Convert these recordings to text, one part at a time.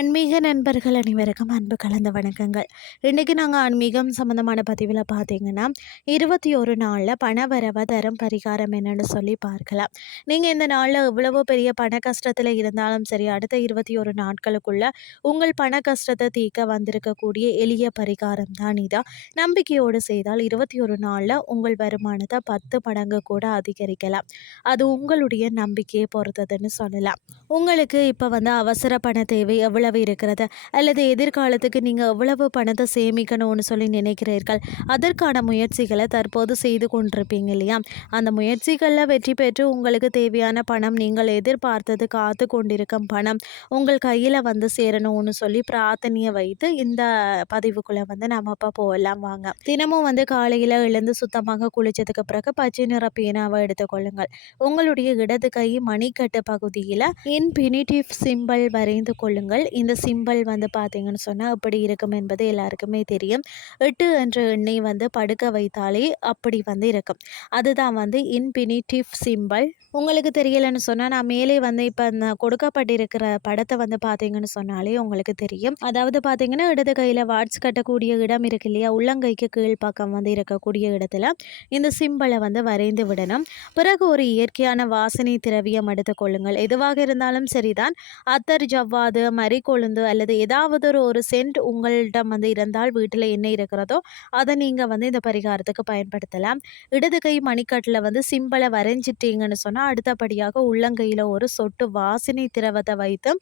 ஆன்மீக நண்பர்கள் அனைவருக்கும் அன்பு கலந்த வணக்கங்கள். இன்றைக்கி நாங்கள் ஆன்மீகம் சம்மந்தமான பதிவில் பார்த்தீங்கன்னா இருபத்தி ஒரு நாளில் பண வரவ தரும் பரிகாரம் என்னன்னு சொல்லி பார்க்கலாம். நீங்கள் இந்த நாளில் எவ்வளவோ பெரிய பண கஷ்டத்தில் இருந்தாலும் சரி அடுத்த இருபத்தி ஒரு நாட்களுக்குள்ள உங்கள் பண கஷ்டத்தை தீர்க்க வந்திருக்கக்கூடிய எளிய பரிகாரம் தான் இதான் நம்பிக்கையோடு செய்தால் இருபத்தி ஒரு நாளில் உங்கள் வருமானத்தை பத்து மடங்கு கூட அதிகரிக்கலாம். அது உங்களுடைய நம்பிக்கையை பொறுத்ததுன்னு சொல்லலாம். உங்களுக்கு இப்போ வந்து அவசர பண தேவை எவ்வளோ எவ்வளவு இருக்கிறது. அல்லது எதிர்காலத்துக்கு நீங்கள் எவ்வளவு பணத்தை சேமிக்கணும்னு சொல்லி நினைக்கிறீர்கள்? அதற்கான முயற்சிகளை தற்போது செய்து கொண்டிருப்பீங்க இல்லையா? அந்த முயற்சிகளில் வெற்றி பெற்று உங்களுக்கு தேவையான பணம் நீங்கள் எதிர்பார்த்தது காத்து கொண்டிருக்கும் பணம் உங்கள் கையில் வந்து சேரணும்னு சொல்லி பிரார்த்தனையை வைத்து இந்த பதிவுக்குள்ளே வந்து நம்ம இப்போ போகலாம் வாங்க. தினமும் வந்து காலையில் எழுந்து சுத்தமாக குளிச்சதுக்கு பிறகு பச்சை நிற பேனாவை எடுத்துக்கொள்ளுங்கள் உங்களுடைய இடது கை மணிக்கட்டு பகுதியில் இன்பினிட்டிவ் சிம்பிள் வரைந்து கொள்ளுங்கள். இந்த சிம்பிள் வந்து பார்த்தீங்கன்னு சொன்னால் அப்படி இருக்கும் என்பது எல்லாருக்குமே தெரியும். எட்டு என்ற எண்ணை வந்து படுக்க வைத்தாலே அப்படி வந்து இருக்கும். அதுதான் வந்து இன்பினிட்டிவ் சிம்பிள் உங்களுக்கு தெரியலைன்னு சொன்னால் நான் மேலே வந்து இப்போ நான் கொடுக்கப்பட்டிருக்கிற படத்தை வந்து பார்த்தீங்கன்னு சொன்னாலே உங்களுக்கு தெரியும். அதாவது பார்த்தீங்கன்னா இடது கையில் வாட்ஸ் கட்டக்கூடிய இடம் இருக்கு இல்லையா? உள்ளங்கைக்கு கீழ் பக்கம் வந்து இருக்கக்கூடிய இடத்துல இந்த சிம்பிளை வந்து வரைந்து விடணும். பிறகு ஒரு இயற்கையான வாசனை திரவியம் எடுத்துக்கொள்ளுங்கள் எதுவாக இருந்தாலும் சரிதான். அத்தர் ஜவ்வாது கொழுந்து அல்லது ஏதாவது ஒரு ஒரு சென்ட் உங்கள்கிட்ட வந்து இருந்தால் வீட்டில் என்ன இருக்கிறதோ அதை நீங்கள் வந்து இந்த பரிகாரத்துக்கு பயன்படுத்தலாம். இடது கை மணிக்கட்டில் வந்து சிம்பிளை வரைஞ்சிட்டீங்கன்னு சொன்னால் அடுத்தபடியாக உள்ளங்கையில் ஒரு சொட்டு வாசனை திரவத்தை வைத்து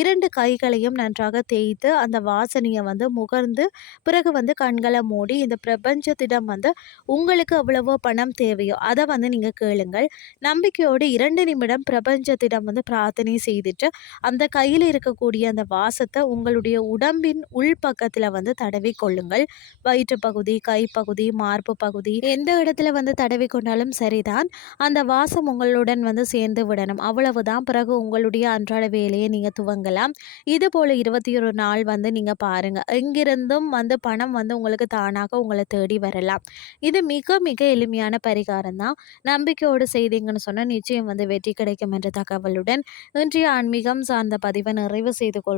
இரண்டு கைகளையும் நன்றாக தேய்த்து அந்த வாசனையை வந்து முகர்ந்து பிறகு வந்து கண்களை மூடி இந்த பிரபஞ்சத்திடம் வந்து உங்களுக்கு எவ்வளவோ பணம் தேவையோ அதை வந்து நீங்கள் கேளுங்கள். நம்பிக்கையோடு இரண்டு நிமிடம் பிரபஞ்சத்திடம் வந்து பிரார்த்தனை செய்துட்டு அந்த கையில் இருக்கக்கூடிய அந்த வாசத்தை உங்களுடைய உடம்பின் உள்பக்கத்தில் வந்து தடவி கொள்ளுங்கள். வயிற்று பகுதி கைப்பகுதி மார்பு பகுதி எந்த இடத்துல வந்து தடவி கொண்டாலும் சரிதான். அந்த வாசம் உங்களுடன் வந்து சேர்ந்து விடணும். அவ்வளவுதான். பிறகு உங்களுடைய அன்றாட வேலையை நீங்கள் துவங்கலாம். இது போல் இருபத்தி ஒரு நாள் வந்து நீங்கள் பாருங்கள் எங்கிருந்தும் வந்து பணம் வந்து உங்களுக்கு தானாக உங்களை தேடி வரலாம். இது மிக மிக எளிமையான பரிகாரம் தான் நம்பிக்கையோடு செய்தீங்கன்னு சொன்னால் நிச்சயம் வந்து வெற்றி கிடைக்கும் என்ற தகவலுடன் இன்றைய ஆன்மீகம் சார்ந்த பதிவை நிறைவு செய்து கொள்